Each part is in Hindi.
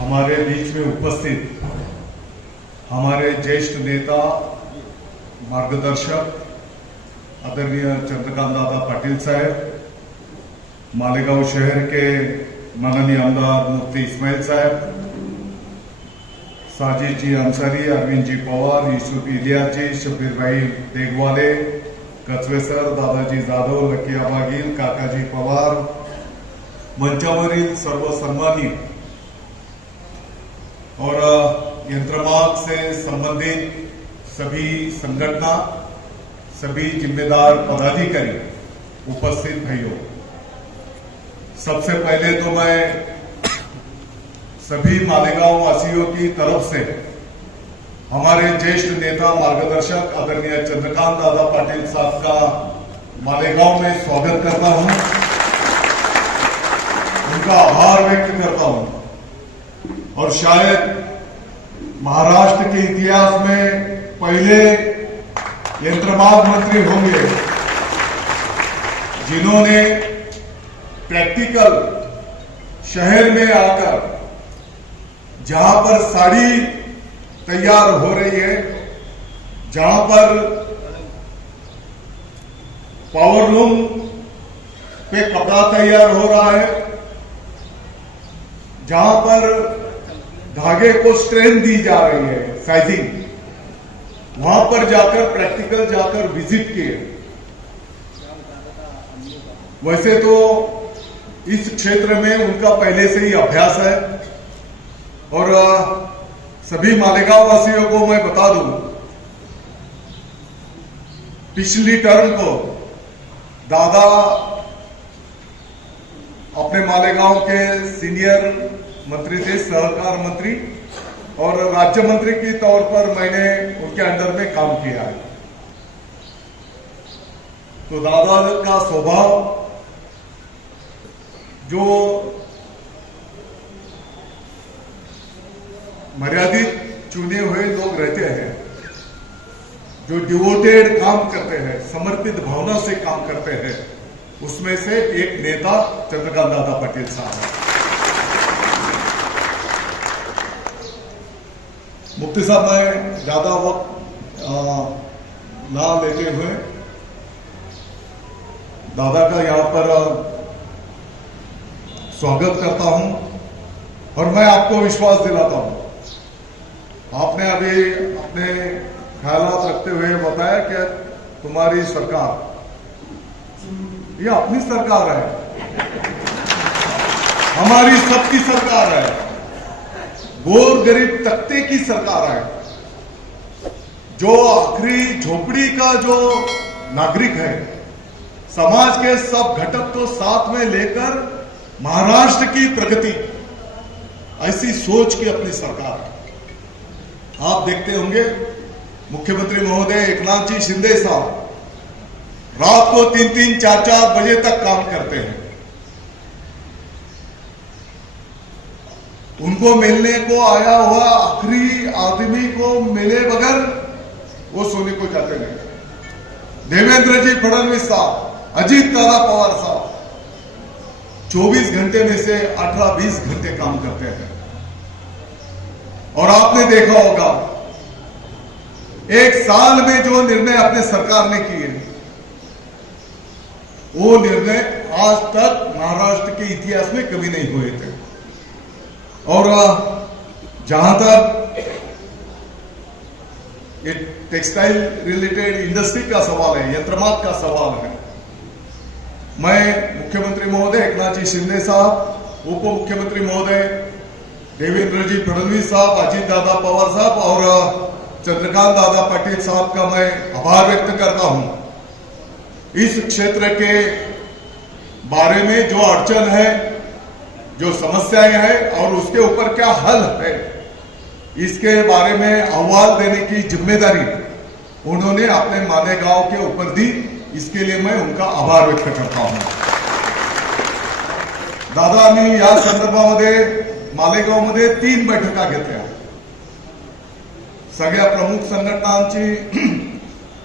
हमारे बीच में उपस्थित हमारे ज्येष्ठ नेता मार्गदर्शक आदरणीय चंद्रकांत दादा पाटिल साहब, मालेगांव शहर के माननीय आमदार मुफ्ती इस्माइल साहब, साजिद जी अंसारी, अरविंद जी पवार, यूसुफ इलियास जी, शब्बीर भाई देगवाले, कचवेसर, दादाजी जाधव, लकी आबागील, काकाजी पवार, मंचावरील सर्व सन्मानित और यंत्रमाग से संबंधित सभी संगठना, सभी जिम्मेदार पदाधिकारी, उपस्थित भाइयों, सबसे पहले तो मैं सभी मालेगांव वासियों की तरफ से हमारे ज्येष्ठ नेता मार्गदर्शक आदरणीय चंद्रकांत दादा पाटिल साहब का मालेगांव में स्वागत करता हूं, उनका आभार व्यक्त करता हूं और शायद महाराष्ट्र के इतिहास में पहले यंत्रमाग मंत्री होंगे जिन्होंने प्रैक्टिकल शहर में आकर जहां पर साड़ी तैयार हो रही है, जहां पर पावरलूम पे कपड़ा तैयार हो रहा है, जहां पर धागे को स्ट्रेंथ दी जा रही है, साइजिंग, वहां पर जाकर प्रैक्टिकल जाकर विजिट किए। वैसे तो इस क्षेत्र में उनका पहले से ही अभ्यास है और सभी मालेगांव वासियों को मैं बता दूं, पिछली टर्म को दादा अपने मालेगांव के सीनियर मंत्री थे, सहकार मंत्री, और राज्य मंत्री के तौर पर मैंने उनके अंडर में काम किया है। तो दादा का स्वभाव, जो मर्यादित चुने हुए लोग रहते हैं, जो डिवोटेड काम करते हैं, समर्पित भावना से काम करते हैं, उसमें से एक नेता चंद्रकांत दादा पाटिल साहब है। मुफ्ती साहब, मैं ज्यादा वक्त ना लेते हुए दादा का यहां पर स्वागत करता हूं और मैं आपको विश्वास दिलाता हूं। आपने अभी अपने ख्यालात रखते हुए बताया कि तुम्हारी सरकार, ये अपनी सरकार है, हमारी सबकी सरकार है, गोर गरीब तख्ते की सरकार है, जो आखिरी झोपड़ी का जो नागरिक है, समाज के सब घटक को साथ में लेकर महाराष्ट्र की प्रगति, ऐसी सोच की अपनी सरकार है। आप देखते होंगे मुख्यमंत्री महोदय एकनाथ जी शिंदे साहब रात को 3-3, 4-4 बजे तक काम करते हैं। उनको मिलने को आया हुआ आखिरी आदमी को मिले बगैर वो सोने को जाते नहीं। देवेंद्र जी फडणवीस साहब, अजीत दादा पवार साहब 24 घंटे में से 18-20 घंटे काम करते हैं। और आपने देखा होगा एक साल में जो निर्णय अपने सरकार ने किए, वो निर्णय आज तक महाराष्ट्र के इतिहास में कभी नहीं हुए थे। और जहां तक ये टेक्सटाइल रिलेटेड इंडस्ट्री का सवाल है, यंत्रमाग का सवाल है, मैं मुख्यमंत्री महोदय एकनाथ जी शिंदे साहब, उप मुख्यमंत्री महोदय देवेंद्र जी फडणवीस साहब, अजीत दादा पवार साहब और चंद्रकांत दादा पाटिल साहब का मैं आभार व्यक्त करता हूं। इस क्षेत्र के बारे में जो अड़चन है, जो समस्याएं हैं और उसके ऊपर क्या हल है, इसके बारे में अहवाल देने की जिम्मेदारी उन्होंने अपने मालेगांव के ऊपर दी। इसके लिए मैं उनका आभार व्यक्त करता हूं। दादांनी या संदर्भामध्ये मालेगावमध्ये 3 बैठका घेतल्या। सगळ्या प्रमुख संघटनांची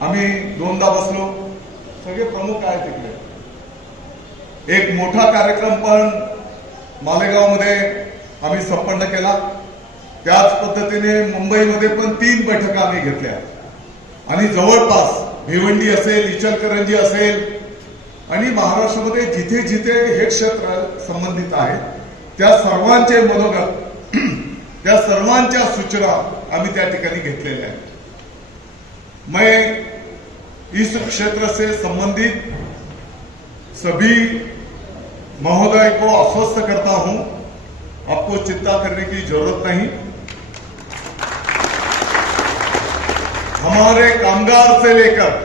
आम्ही 2दा बसलो, सगळे प्रमुख आहेत तिकडे। एक मोठा कार्यक्रम पण मालेगावमध्ये आम्ही संपन्न केला. त्याच पद्धतीने मुंबईमध्ये पण 3 बैठका आम्ही घेतल्या आणि जवळपास भिवंडी असेल, इचलकरंजी असेल आणि महाराष्ट्रामध्ये जिथे जिथे हे क्षेत्र संबंधित आहे त्या सर्वांचे मनोगत, त्या सर्वांच्या सूचना आम्ही त्या ठिकाणी घेतलेल्या आहेत. मैं इस क्षेत्र से संबंधित सभी महोदय को आश्वस्त करता हूं, आपको चिंता करने की जरूरत नहीं. हमारे कामगार से लेकर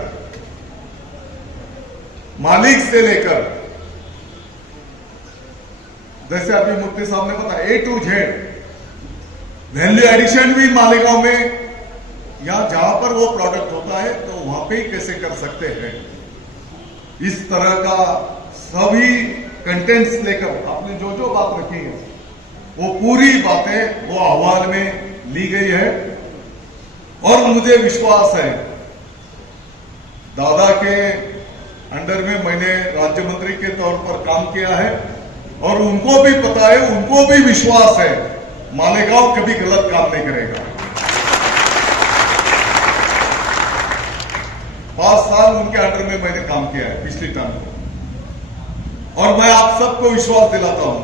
मालिक से लेकर, जैसे अभी मुफ्ती साहब ने बताया, A to Z value addition भी मालेगांव में या जहां पर वो प्रोडक्ट होता है तो वहां पे ही कैसे कर सकते हैं, इस तरह का सभी कंटेंट्स लेकर आपने जो जो बात रखी है वो पूरी बातें वो अहवाल में ली गई है. और मुझे विश्वास है दादा के अंडर में मैंने राज्य मंत्री के तौर पर काम किया है और उनको भी पता है, उनको भी विश्वास है मालेगांव कभी गलत काम नहीं करेगा. 5 साल उनके अंडर में मैंने काम किया है पिछली टर्म को, और मैं आप सबको विश्वास दिलाता हूं.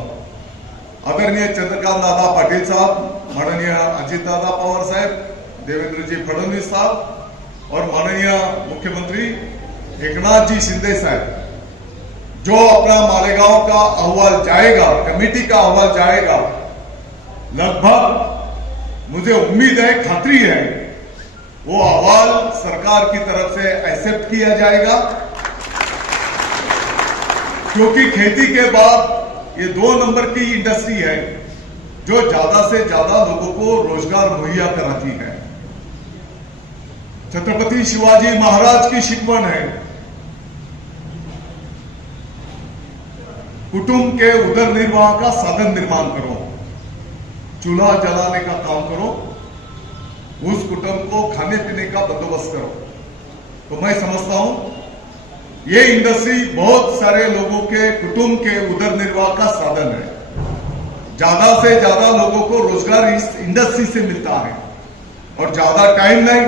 आदरणीय चंद्रकांत दादा पाटील साहब, माननीय अजित दादा पवार साहब, देवेंद्र जी फडणवीस साहब और माननीय मुख्यमंत्री एकनाथ जी शिंदे साहब, जो अपना मालेगांव का अहवाल जाएगा, कमेटी का अहवाल जाएगा, लगभग मुझे उम्मीद है, खातरी है, वो अहवाल सरकार की तरफ से एक्सेप्ट किया जाएगा. क्योंकि खेती के बाद ये 2 नंबर की इंडस्ट्री है जो ज्यादा से ज्यादा लोगों को रोजगार मुहैया कराती है. छत्रपति शिवाजी महाराज की शिकवण है, कुटुंब के उदर निर्वाह का साधन निर्माण करो, चूल्हा जलाने का काम करो, उस कुटुंब को खाने पीने का बंदोबस्त करो. तो मैं समझता हूं ये इंडस्ट्री बहुत सारे लोगों के कुटुंब के उदर निर्वाह का साधन है. ज्यादा से ज्यादा लोगों को रोजगार इस इंडस्ट्री से मिलता है. और ज्यादा टाइम नाही,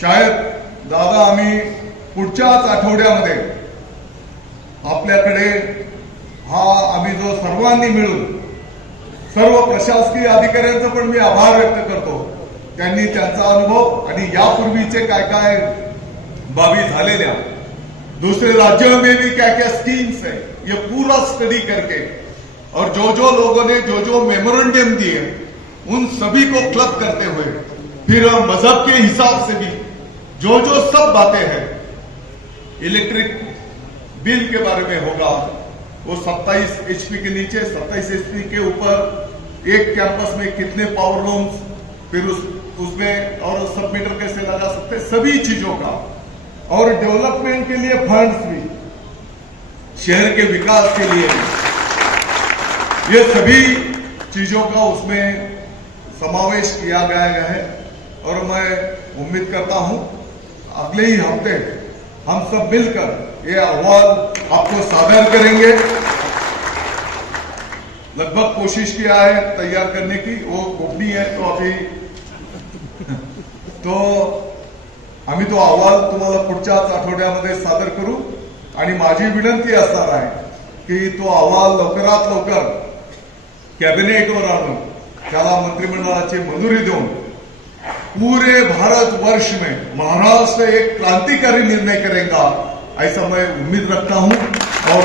शायद दादा आम्ही पुढच्याच आठवड्यामध्ये आपल्याकडे आम्ही जो सर्वांनी मिळून, सर्व प्रशासकीय अधिकाऱ्यांचा पण मी आभार व्यक्त करतो, त्यांनी त्यांचा अनुभव आणि यापूर्वीचे काय काय बाबी झालेल्या दूसरे राज्यों में भी क्या क्या स्कीम्स है, ये पूरा स्टडी करके और जो जो लोगों ने जो जो मेमोरेंडम दिए उन सभी को क्लब करते हुए फिर मजहब के हिसाब से भी जो जो सब बातें हैं, इलेक्ट्रिक बिल के बारे में होगा, वो 27 HP के नीचे 27 HP के ऊपर एक कैंपस में कितने पावर लूम्स, फिर उसमें और सब मीटर कैसे लगा सकते, सभी चीजों का, और डेवलपमेंट के लिए फंड्स भी, शहर के विकास के लिए भी, ये सभी चीजों का उसमें समावेश किया गया है. और मैं उम्मीद करता हूं अगले ही हफ्ते हम सब मिलकर ये अहवाल आपको सादर करेंगे. लगभग कोशिश किया है तैयार करने की, वो गोपनीय है तो अभी तो आम्ही तो अहवाल तुम्हाला पुढच्याच आठवड्यामध्ये सादर करू. आणि माझी विनंती असणार आहे की तो अहवाल लवकरात लवकर कॅबिनेटवर आणून त्याला मंत्रिमंडळाची मंजुरी देऊन पूरे भारतवर्ष में महाराष्ट्र एक क्रांतिकारी निर्णय करेगा, ऐसा मैं उम्मीद रखता हूं. और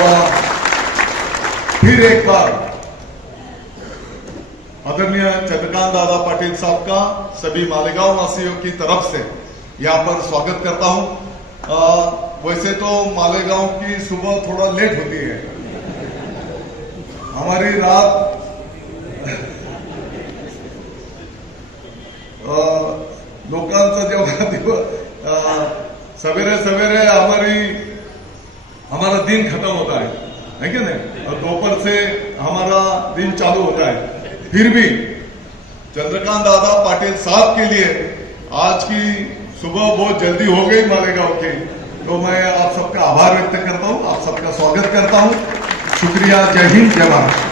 फिर एक बार आदरणीय चंद्रकांत दादा पाटिल साहब का सभी मालेगांव वासियों की तरफ से यहां पर स्वागत करता हूं. वैसे तो मालेगांव की सुबह थोड़ा लेट होती है, हमारी रात लोकांचा जेव्हा सवेरे सवेरे हमारा दिन खत्म होता है कि नहीं, और दोपहर से हमारा दिन चालू होता है. फिर भी चंद्रकांत दादा पाटिल साहब के लिए आज की सुबह बहुत जल्दी हो गई मालेगांव की, तो मैं आप सबका आभार व्यक्त करता हूं, आप सबका स्वागत करता हूं. शुक्रिया. जय हिंद, जय भारत.